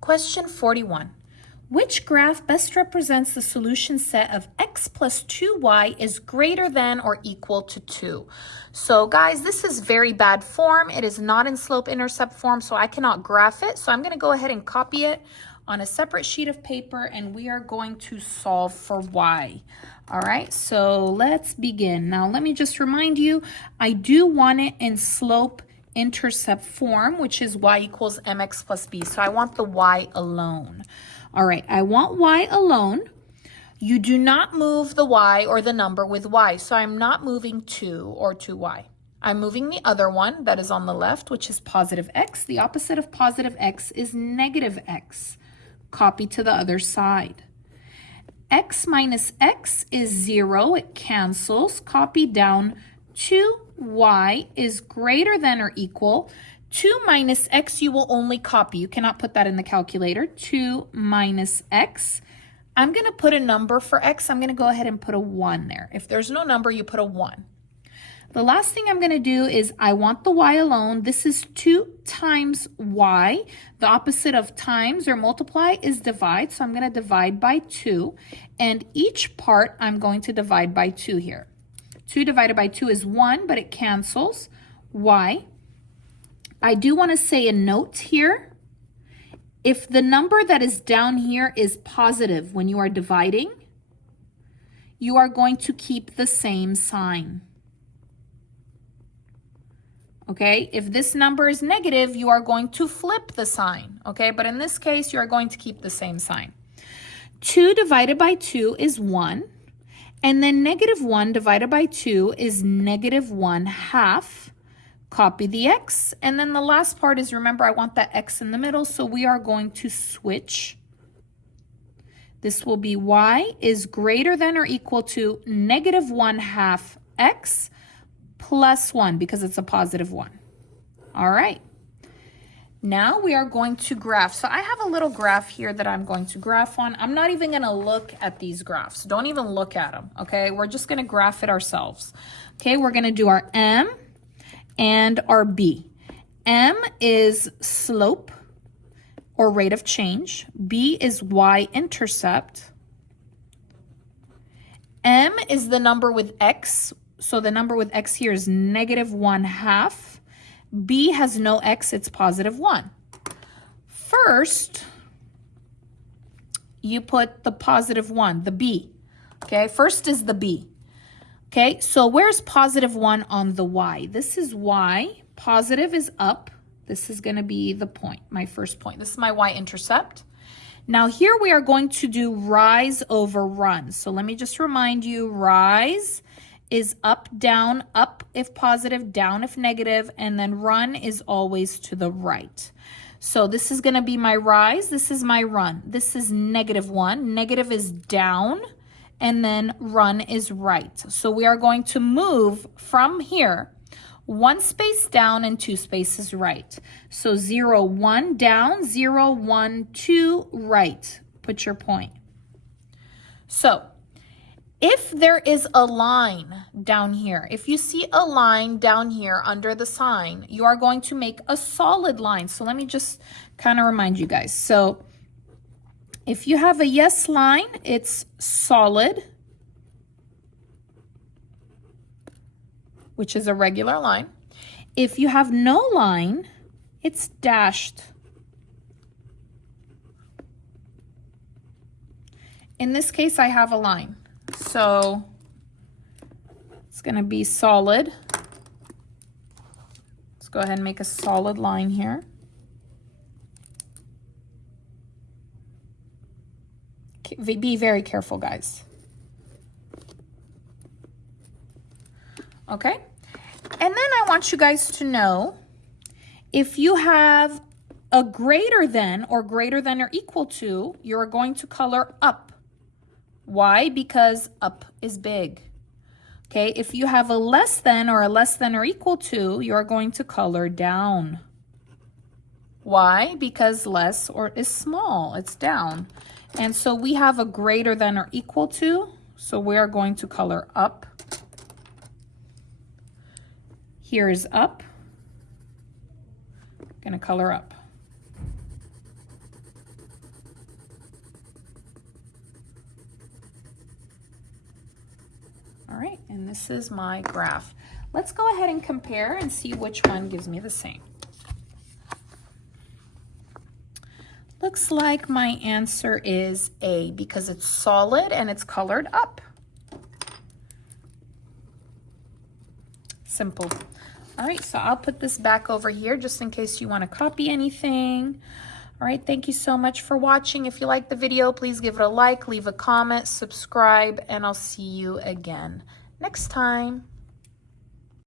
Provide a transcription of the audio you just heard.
Question 41. Which graph best represents the solution set of x plus 2y is greater than or equal to 2? So guys, this is very bad form. It is not in slope-intercept form, so I cannot graph it. So I'm going to go ahead and copy it on a separate sheet of paper, and we are going to solve for y. All right, so let's begin. Now, let me just remind you, I do want it in slope-intercept form, which is y equals mx plus b. So I want the y alone. All right, I want y alone. You do not move the y or the number with y. So I'm not moving 2 or 2y. I'm moving the other one that is on the left, which is positive x. The opposite of positive x is negative x. Copy to the other side. X minus x is 0. It cancels. Copy down. 2y is greater than or equal. 2 minus x you will only copy. You cannot put that in the calculator. 2 minus x. I'm going to put a number for x. I'm going to go ahead and put a 1 there. If there's no number, you put a 1. The last thing I'm going to do is I want the y alone. This is 2 times y. The opposite of times or multiply is divide. So I'm going to divide by 2. And each part I'm going to divide by 2 here. 2 divided by 2 is 1, but it cancels. Y. I do want to say a note here. If the number that is down here is positive when you are dividing, you are going to keep the same sign. Okay, if this number is negative, you are going to flip the sign. Okay, but in this case, you are going to keep the same sign. 2 divided by 2 is 1. And then negative 1 divided by 2 is negative 1/2. Copy the x. And then the last part is, remember, I want that x in the middle. So we are going to switch. This will be y is greater than or equal to negative 1/2 x plus 1 because it's a positive 1. All right. Now we are going to graph. So I have a little graph here that I'm going to graph on. I'm not even going to look at these graphs. Don't even look at them, okay? We're just going to graph it ourselves. Okay, we're going to do our M and our B. M is slope or rate of change. B is y-intercept. M is the number with x. So the number with x here is negative 1/2. B has no x, it's positive 1. First, you put the positive 1, the B. Okay, first is the B. Okay, so where's positive 1 on the y? This is y. Positive is up. This is going to be the point, my first point. This is my y-intercept. Now here we are going to do rise over run. So let me just remind you, rise is up, down, up if positive, down if negative, and then run is always to the right. So this is going to be my rise. This is my run. This is negative 1. Negative is down, and then run is right. So we are going to move from here 1 space down and 2 spaces right. So 0, 1 down, 0, 1, 2 right. Put your point. So if there is a line down here, if you see a line down here under the sign, you are going to make a solid line. So let me just kind of remind you guys. So if you have a yes line, it's solid, which is a regular line. If you have no line, it's dashed. In this case, I have a line. So it's going to be solid. Let's go ahead and make a solid line here. Be very careful, guys. Okay. And then I want you guys to know if you have a greater than or equal to, you're going to color up. Why? Because up is big. Okay, if you have a less than or equal to, you're going to color down. Why? Because less or is small, it's down. And so we have a greater than or equal to, so we are going to color up. Here is up. I'm going to color up. right, and this is my graph. Let's go ahead and compare and see which one gives me the same. Looks like my answer is A because it's solid and it's colored up. Simple. All right, so I'll put this back over here just in case you want to copy anything. All right, thank you so much for watching. If you like the video, please give it a like, leave a comment, subscribe, and I'll see you again next time.